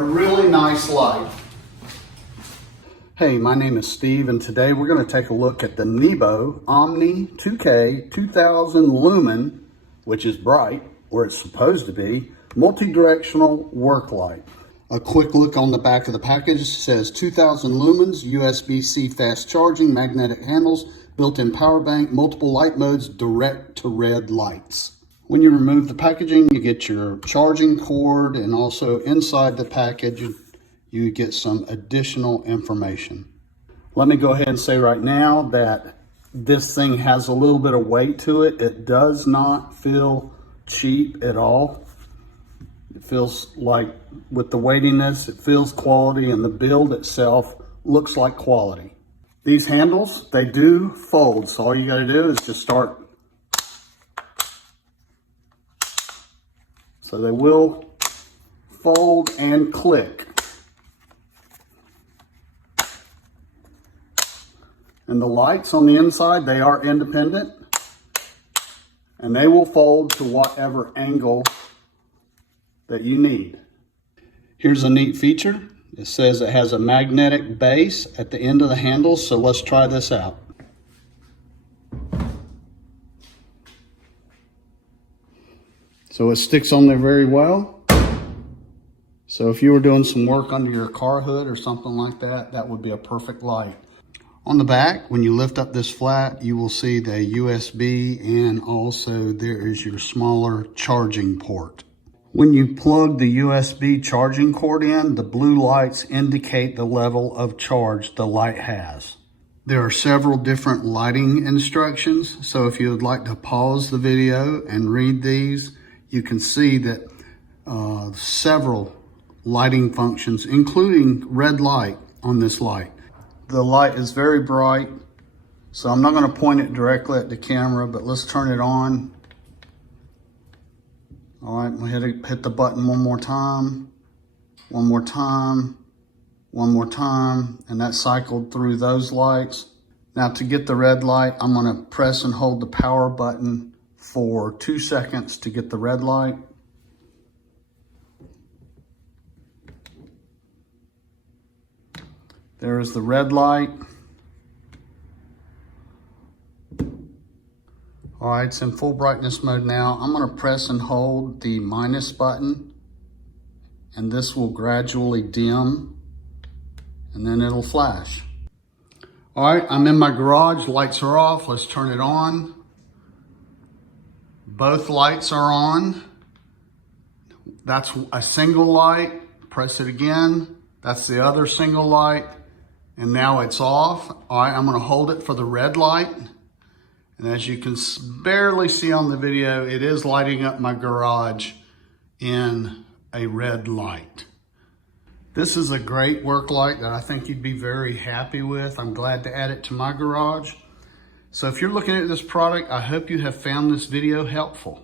A really nice light. Hey, my name is Steve, and today we're going to take a look at the NEBO Omni 2K 2000 Lumen, which is bright, where it's supposed to be, multi-directional work light. A quick look on the back of the package says 2000 lumens, USB-C fast charging, magnetic handles, built-in power bank, multiple light modes, direct to red lights. When you remove the packaging, you get your charging cord, and also inside the package, you get some additional information. Let me go ahead and say right now that this thing has a little bit of weight to it. It does not feel cheap at all. It feels like, with the weightiness, it feels quality, and the build itself looks like quality. These handles, they do fold, so all you gotta do is just start. So they will fold and click. And the lights on the inside, they are independent, and they will fold to whatever angle that you need. Here's a neat feature. It says it has a magnetic base at the end of the handle, so let's try this out. So it sticks on there very well. So if you were doing some work under your car hood or something like that, that would be a perfect light. On the back, when you lift up this flat, you will see the USB, and also there is your smaller charging port. When you plug the USB charging cord in, the blue lights indicate the level of charge the light has. There are several different lighting instructions, so if you would like to pause the video and read these, you can see that several lighting functions, including red light on this light. The light is very bright, so I'm not going to point it directly at the camera, but let's turn it on. All right, we'll hit the button one more time, one more time, one more time, and that cycled through those lights. Now to get the red light, I'm going to press and hold the power button for 2 seconds to get the red light. There is the red light. All right, it's in full brightness mode now. I'm gonna press and hold the minus button, and this will gradually dim, and then it'll flash. All right, I'm in my garage, lights are off, let's turn it on. Both lights are on. That's a single light, press it again. That's the other single light, and now it's off. All right, I'm gonna hold it for the red light. And as you can barely see on the video, it is lighting up my garage in a red light. This is a great work light that I think you'd be very happy with. I'm glad to add it to my garage. So if you're looking at this product, I hope you have found this video helpful.